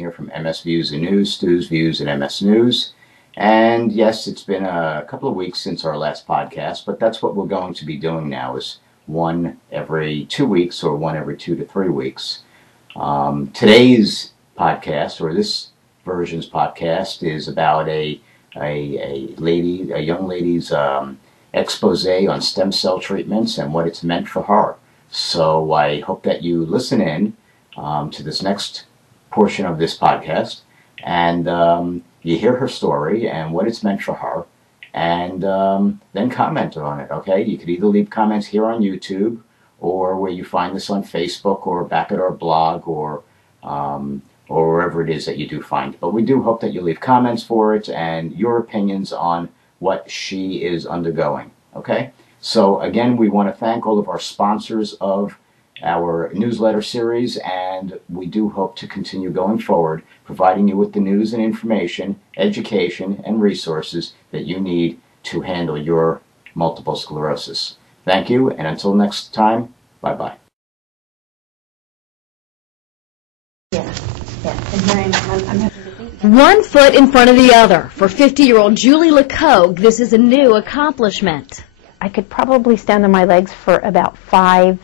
Here from MS Views and News, Stu's Views and MS News. And yes, it's been a couple of weeks since our last podcast, but that's what we're going to be doing now, is one every 2 weeks or one every 2 to 3 weeks. Today's podcast, or this version's podcast, is about a young lady's expose on stem cell treatments and what it's meant for her. So I hope that you listen in to this next portion of this podcast, and you hear her story and what it's meant for her, and then comment on it, okay? You could either leave comments here on YouTube, or where you find this on Facebook, or back at our blog, or wherever it is that you do find it. But we do hope that you leave comments for it and your opinions on what she is undergoing, okay? So again, we want to thank all of our sponsors of our newsletter series, and we do hope to continue going forward, providing you with the news and information, education, and resources that you need to handle your multiple sclerosis. Thank you, and until next time, bye-bye. One foot in front of the other. For 50-year-old Judi Lecoq, this is a new accomplishment. I could probably stand on my legs for about 5-10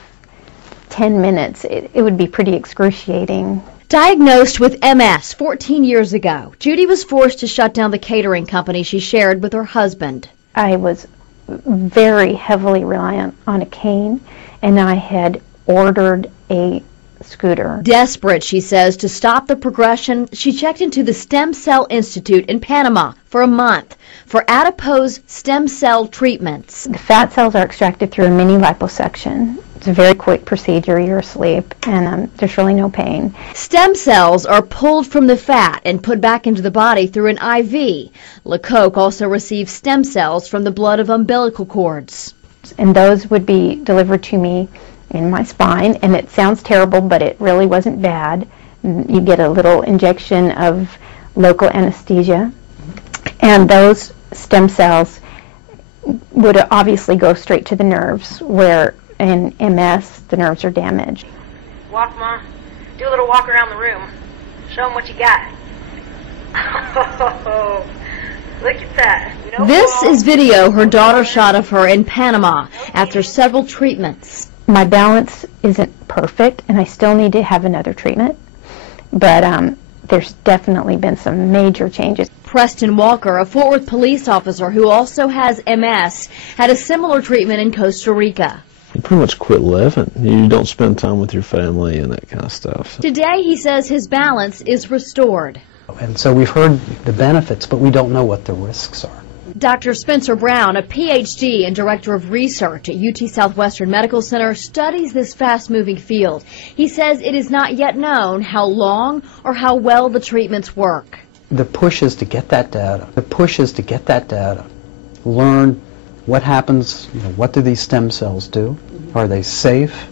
minutes. It would be pretty excruciating. Diagnosed with MS 14 years ago, Judi was forced to shut down the catering company she shared with her husband. I was very heavily reliant on a cane, and I had ordered a scooter. Desperate, she says, to stop the progression, she checked into the Stem Cell Institute in Panama for a month for adipose stem cell treatments. The fat cells are extracted through a mini liposuction. It's a very quick procedure. You're asleep, and there's really no pain. Stem cells are pulled from the fat and put back into the body through an IV. Lecoq also receives stem cells from the blood of umbilical cords. And those would be delivered to me in my spine, and it sounds terrible, but it really wasn't bad. You get a little injection of local anesthesia, and those stem cells would obviously go straight to the nerves, where in MS the nerves are damaged. Walk, Ma. Do a little walk around the room. Show them what you got. Oh, look at that. No This ball. is video her daughter shot of her in Panama after several treatments. My balance isn't perfect, and I still need to have another treatment, but there's definitely been some major changes. Preston Walker, a Fort Worth police officer who also has MS, had a similar treatment in Costa Rica. You pretty much quit living. You don't spend time with your family and that kind of stuff. Today, he says his balance is restored. And so we've heard the benefits, but we don't know what the risks are. Dr. Spencer Brown, a Ph.D. and Director of Research at UT Southwestern Medical Center, studies this fast-moving field. He says it is not yet known how long or how well the treatments work. The push is to get that data. The push is to get that data. Learn what happens, what do these stem cells do? Are they safe?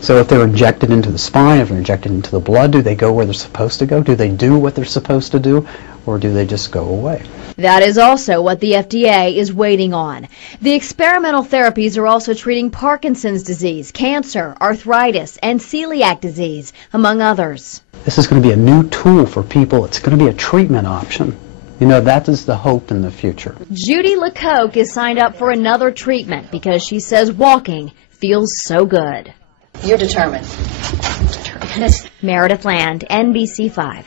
So if they're injected into the spine, if they're injected into the blood, do they go where they're supposed to go? Do they do what they're supposed to do, or do they just go away? That is also what the FDA is waiting on. The experimental therapies are also treating Parkinson's disease, cancer, arthritis, and celiac disease, among others. This is going to be a new tool for people. It's going to be a treatment option. That is the hope in the future. Judi Lecoq is signed up for another treatment because she says walking feels so good. You're determined. Meredith Land, NBC5.